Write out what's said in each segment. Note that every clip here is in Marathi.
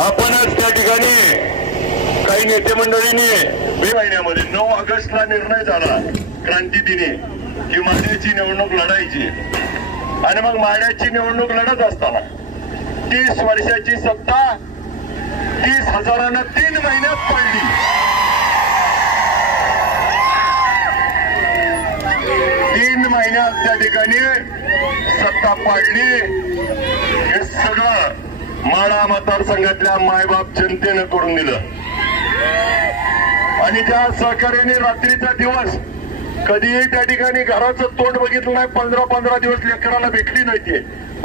आपणच त्या ठिकाणी काही नेते मंडळींनी मे महिन्यामध्ये नऊ ऑगस्टला निर्णय झाला क्रांती दिनी की माड्याची निवडणूक लढायची. आणि मग माड्याची निवडणूक लढत असताना तीस वर्षाची सत्ता तीस हजारांना तीन महिन्यात पडली. तीन महिन्यात त्या ठिकाणी सत्ता पाडली. हे सगळं माळा मतदारसंघातल्या मायबाप जनतेनं करून दिलं. आणि त्या सहकार्याने रात्रीचा दिवस कधीही त्या ठिकाणी घराचं तोंड बघितलं नाही पंधरा पंधरा दिवस लेकराला भेटली नाहीये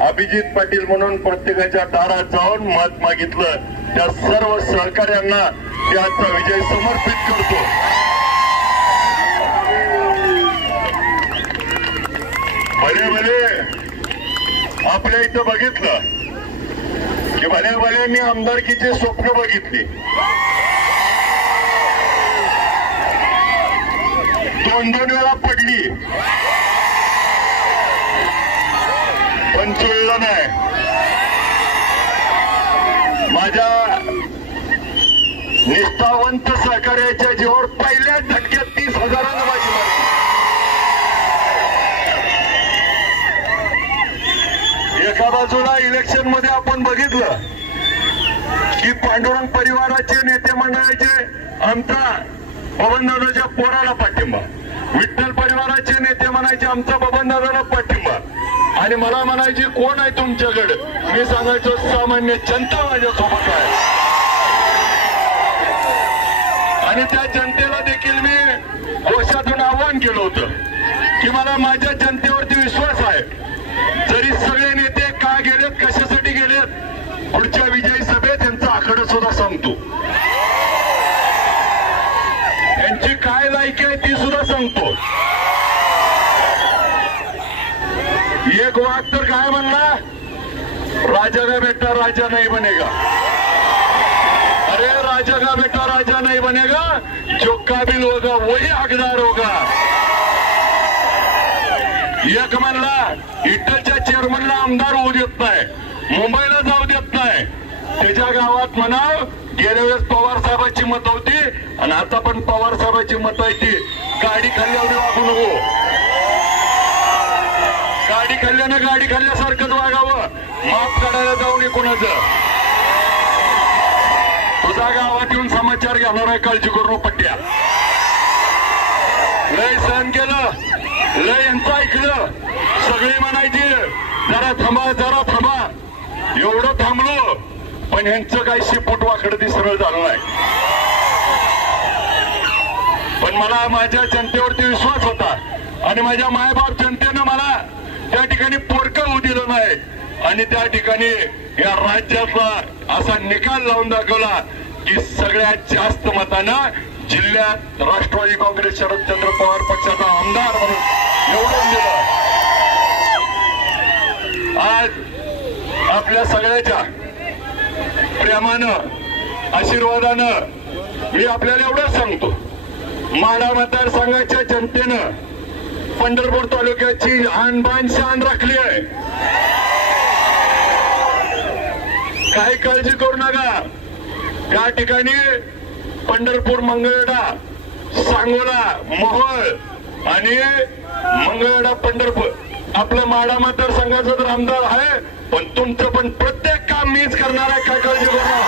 अभिजित पाटील म्हणून प्रत्येकाच्या दारात जाऊन मत मागितलं. त्या सर्व सहकार्यांना त्याचा विजय समर्पित करतो. भले भले आपल्या इथं बघितलं. की भल्या मी आमदारकीचे स्वप्न बघितले. दोन दोन वेळा पडली. पण चुळलं नाही. माझ्या निष्ठावंत सहकार्याच्या जीवावर पहिल्या झटक्यात तीस हजारांना माझी मारली एका बाजूला इलेक्शनमध्ये आपण बघितलं की पांडुरंग परिवाराचे नेते मंडळाचे आमचा बबनदादाच्या पोराला पाठिंबा. विठ्ठल परिवाराचे नेते म्हणायचे आमचा बबनदादाला पाठिंबा. आणि मला म्हणायचे कोण आहे तुमच्याकडे? मी सांगायचो सामान्य जनता माझ्यासोबत आहे. आणि त्या जनतेला देखील मी कोशातून आवाहन केलं होतं की मला माझ्या जनतेवरती विश्वास आहे. जरी सगळे नेते पुढच्या विजयी सभेत यांचा आकडा सुद्धा सांगतो. यांची काय लायकी आहे ती सुद्धा सांगतो. एक वाघ तर काय म्हणला? राजा का बेटा राजा नाही बनेगा. अरे राजा का बेटा राजा नाही बनेगा? जो काबिल होगा वही हकदार होगा. एक म्हणला इटलच्या चेअरमनला आमदार होऊ देत नाही. मुंबईला जाऊ देत नाही. त्याच्या गावात म्हणाव गेल्या वेळेस पवार साहेबांची मत होती आणि आता पण पवार साहेबांची मत आहे ती. गाडी खाल्ल्यावर वागू नको. गाडी खाल्ल्यानं गाडी खाल्ल्यासारखंच वागावं. माप काढायला जाऊ नये कोणाचं. तुझा गावात येऊन समाचार घेणार आहे काळजी करू पट्ट्या. लय सहन केलं. लय यांचं ऐकलं. सगळी म्हणायची जरा थांबा जरा थांबा. थांबलो. पण यांचं काही शिपूट वाकडं ती झालं नाही. पण मला माझ्या जनतेवरती विश्वास होता. आणि माझ्या मायबाप जनतेनं मला त्या ठिकाणी पोरकं होऊ दिलं नाही. आणि त्या ठिकाणी या राज्यातला असा निकाल लावून दाखवला की सगळ्यात जास्त मतानं जिल्ह्यात राष्ट्रवादी काँग्रेस शरदचंद्र पवार पक्षाचा आमदार म्हणून निवडून दिलं आज आपल्या सगळ्याच्या प्रेमानं आशीर्वादानं मी आपल्याला एवढंच सांगतो. माडा मतदारसंघाच्या जनतेनं पंढरपूर तालुक्याची आणबाण शान राखली आहे. काही काळजी करू नका. या ठिकाणी पंढरपूर मंगळवेढा सांगोला मोहोळ आणि मंगळवेढा पंढरपूर आपलं माडा मतदारसंघाचा तर आमदार आहे पण तुमचं पण प्रत्येक काम मीच करणार आहे काय काळजी बघा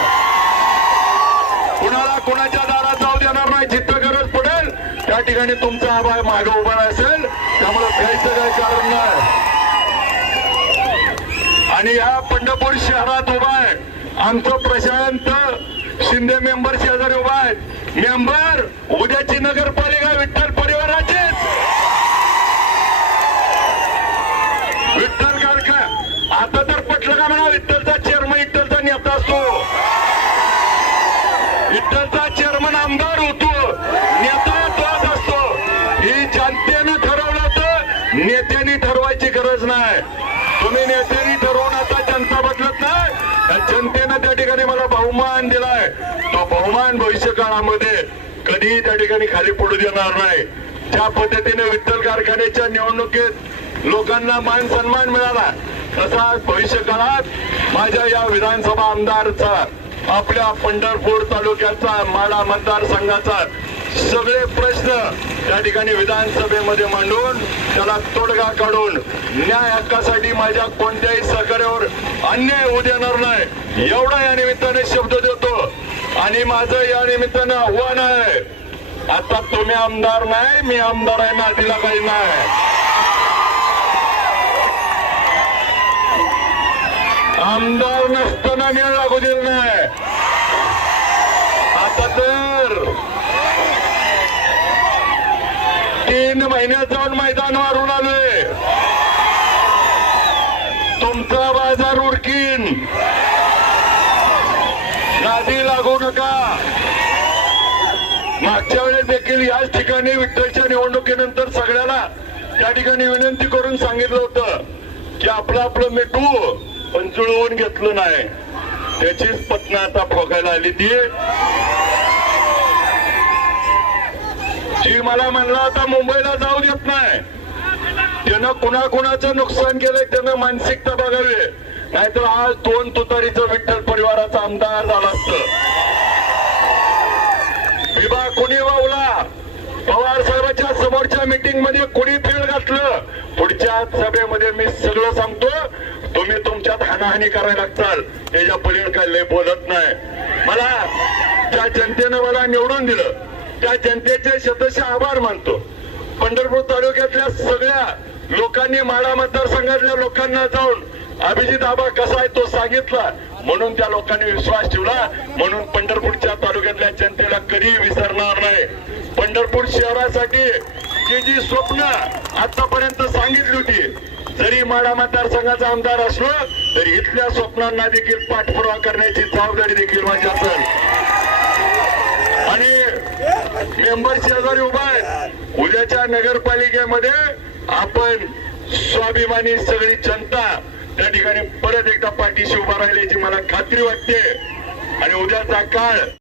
कुणाला कुणाच्या दारात जाऊ देणार नाही जिथं गरज पडेल त्या ठिकाणी तुमचा आभार मागे उभा असेल त्यामुळे भ्यायचं काही कारण नाही. आणि या पंढरपूर शहरात उभा आहे आमचं प्रशांत शिंदे मेंबर शेजारी उभा आहे. मेंबर उद्याची नगर आमदार होतो. नेता तोच असतो. ही जनतेनं ठरवलं तर नेत्यांनी ठरवायची गरज नाही. तुम्ही नेत्यांनी ठरवून आता जनता बदलत नाही. त्या जनतेनं त्या ठिकाणी मला बहुमान दिलाय. तो बहुमान भविष्य काळामध्ये कधीही त्या ठिकाणी खाली पडू देणार नाही. ज्या पद्धतीने विठ्ठल कारखान्याच्या निवडणुकीत लोकांना मान सन्मान मिळाला तसा भविष्य काळात माझ्या या विधानसभा आमदारचा आपल्या पंढरपूर तालुक्याचा माडा मतदारसंघाचा सगळे प्रश्न त्या ठिकाणी विधानसभेमध्ये मांडून त्याला तोडगा काढून न्याय हक्कासाठी माझ्या कोणत्याही सहकार्यावर अन्याय होऊ देणार नाही. एवढा या निमित्ताने शब्द देतो. आणि माझं या निमित्तानं आव्हान आहे. आता तुम्ही आमदार नाही मी आमदार आहे ना तिला काही नाही. आमदार नसताना मी लागू दिलं नाही. आता तर तीन महिन्यात जाऊन मैदान मारून उडालोय तुमचा बाजार उडकीन. नादी लागू नका. मागच्या वेळेस देखील याच ठिकाणी विठ्ठलच्या निवडणुकीनंतर सगळ्याला त्या ठिकाणी विनंती करून सांगितलं होतं की आपलं आपलं मेटू पण जुळवून घेतलं नाही. त्याचीच पत्न आता फोगायला आली. ती जी मला म्हणला आता मुंबईला जाऊ देत नाही. त्यानं कुणाकुणाचं नुकसान केलंय त्यानं मानसिकता बघावी. नाहीतर आज दोन तुतारीचं विठ्ठल परिवाराचा आमदार झाला असतं. विभा कुणी वावला? पवार साहेबांच्या समोरच्या मीटिंगमध्ये कुणी फेल घातलं? पुढच्या सभेमध्ये मी सगळं सांगतो. तुम्ही तुमच्यात हानाहानी करायला लागताल. त्याच्या पलीकडे काय लय बोलत नाही. मला त्या जनतेनं मला निवडून दिलं. त्या जनतेचे शतश आभार मानतो. पंढरपूर तालुक्यातल्या सगळ्या लोकांनी माळा मतदारसंघातल्या लोकांना जाऊन अभिजित आबा कसा आहे तो सांगितला. म्हणून त्या लोकांनी विश्वास ठेवला. म्हणून पंढरपूरच्या तालुक्यातल्या जनतेला कधी विसरणार नाही. पंढरपूर शहरासाठी जी जी स्वप्न आतापर्यंत सांगितली होती जरी माडा मतदारसंघाचा आमदार असलो तरी इथल्या स्वप्नांना देखील पाठपुरावा करण्याची जबाबदारी देखील माझी असेल. आणि मेंबर शेजारी उभा आहे उद्याच्या नगरपालिकेमध्ये आपण स्वाभिमानी सगळी जनता त्या ठिकाणी परत एकदा पाठीशी उभा राहिल्याची मला खात्री वाटते. आणि उद्याचा काळ